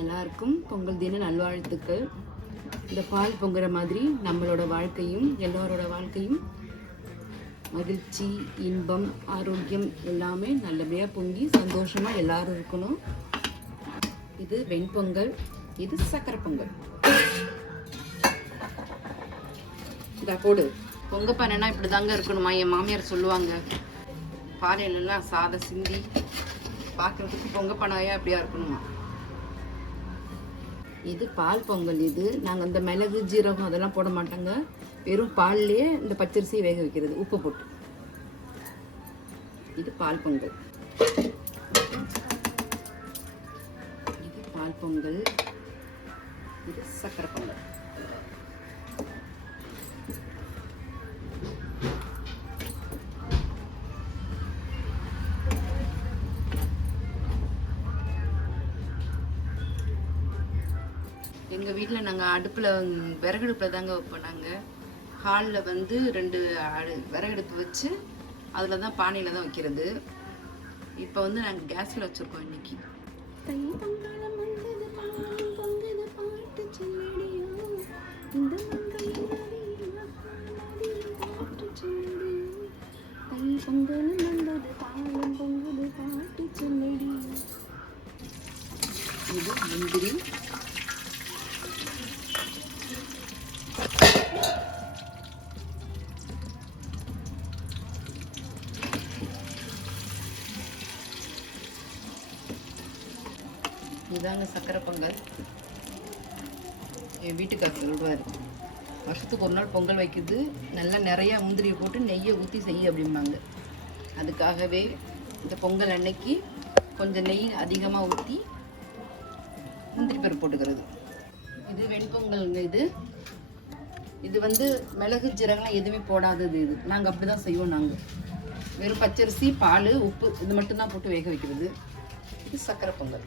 எல்லாருக்கும் பொங்கல் தின நல்வாழ்த்துக்கள். இந்த பால் பொங்குற மாதிரி நம்மளோட வாழ்க்கையும் எல்லோரோட வாழ்க்கையும் மகிழ்ச்சி, இன்பம், ஆரோக்கியம் எல்லாமே நல்லபடியாக பொங்கி சந்தோஷமாக எல்லாரும் இருக்கணும். இது வெண்பொங்கல், இது சக்கரை பொங்கல். இந்த போடு பொங்க பண்ணனா இப்படி தாங்க இருக்கணுமா? என் மாமியார் சொல்லுவாங்க. பாலையிலலாம் சாதம் சிந்தி பார்க்குறதுக்கு பொங்க பண்ணாயா அப்படியா இருக்கணுமா? இது பால் பொங்கல். இது நாங்கள் இந்த மிளகு ஜீரகம் அதெல்லாம் போட மாட்டோங்க. வெறும் பால்லையே இந்த பச்சரிசியை வேக வைக்கிறது உப்பு போட்டு. இது பால் பொங்கல். இது பால் பொங்கல். இது சக்கரை பொங்கல். எங்கள் வீட்டில் நாங்கள் அடுப்பில் விறகடுப்பில் தாங்க வைப்போம். நாங்கள் ஹாலில் வந்து 2 விறகடுப்பு வச்சு அதில் தான் பானையில் தான் வைக்கிறது. இப்போ வந்து நாங்கள் கேஸில் வச்சுருக்கோம். இன்னைக்கு இது முந்திரி, இதாங்க சக்கரை பொங்கல். என் வீட்டுக்காரர் சொல்வார், வருஷத்துக்கு ஒரு நாள் பொங்கல் வைக்கிறது நல்லா நிறையா முந்திரியை போட்டு நெய்யை ஊற்றி செய்ய அப்படிம்பாங்க. அதுக்காகவே இந்த பொங்கல் அன்னைக்கு கொஞ்சம் நெய் அதிகமாக ஊற்றி முந்திரி பருப்பு போட்டுக்கிறது. இது வெண்பொங்கல்ங்க. இது வந்து மிளகு ஜீரகம்லாம் எதுவுமே போடாதது. இது நாங்கள் அப்படி தான் செய்வோம். நாங்கள் வெறும் பச்சரிசி, பால், உப்பு இது மட்டும்தான் போட்டு வேக வைக்கிறது. இது சக்கரை பொங்கல்.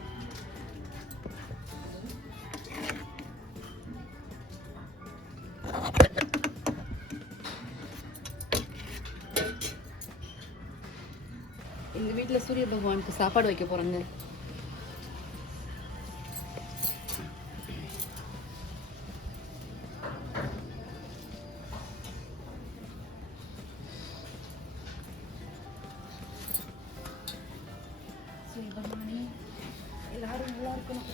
எங்கள் வீட்டில் சூரிய பகவானுக்கு சாப்பாடு வைக்க போகிறோங்க. சூரிய பகவானே எல்லாரும் நல்லா இருக்கணும்.